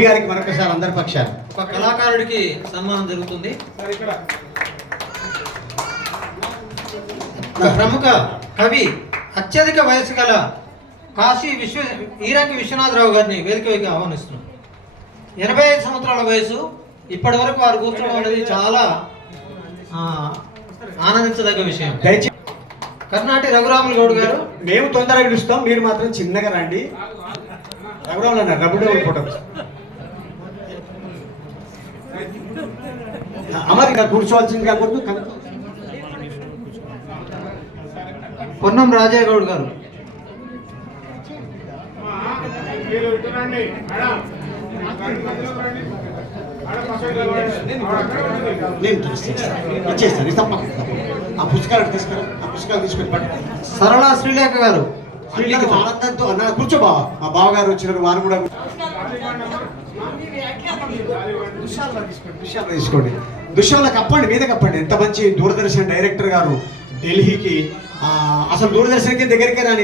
గారికి మరొకసారి అందరి పక్షాలు ఒక కళాకారుడికి సన్మానం జరుగుతుంది. ప్రముఖ కవి అత్యధిక వయసు గల కాశీ ఈరంగి విశ్వనాథరావు గారిని వేదికగా ఆహ్వానిస్తున్నాం. 85 సంవత్సరాల వయసు. ఇప్పటి వరకు వారు కూర్చోవడం అనేది చాలా ఆనందించదగ్గ విషయం. కర్ణాటి రఘురాములు గౌడ్ గారు. మేము తొందరగా పిలుస్తాం, మీరు మాత్రం చిన్నగా రండి. రఘురాములు అన్నారు డబ్బులు ఫోటో అమరిగా కూర్చోవాల్సింది కాకూడదు. పొన్నం రాజయ్య గౌడ్ గారు. ఆ పుస్తకాలు తీసుకురా, ఆ పుస్తకాలు తీసుకొని సరళ శ్రీలేఖ గారు. ఆనందంతో అన్న కూర్చో బావ, మా బావగారు వచ్చినారు, వారు కూడా తీసుకోండి. దుశ్శాల కప్పండి, మీద కప్పండి. ఎంత మంచి దూరదర్శన్ డైరెక్టర్ గారు ఢిల్లీకి, అసలు దూరదర్శన్కి దగ్గరికి రాని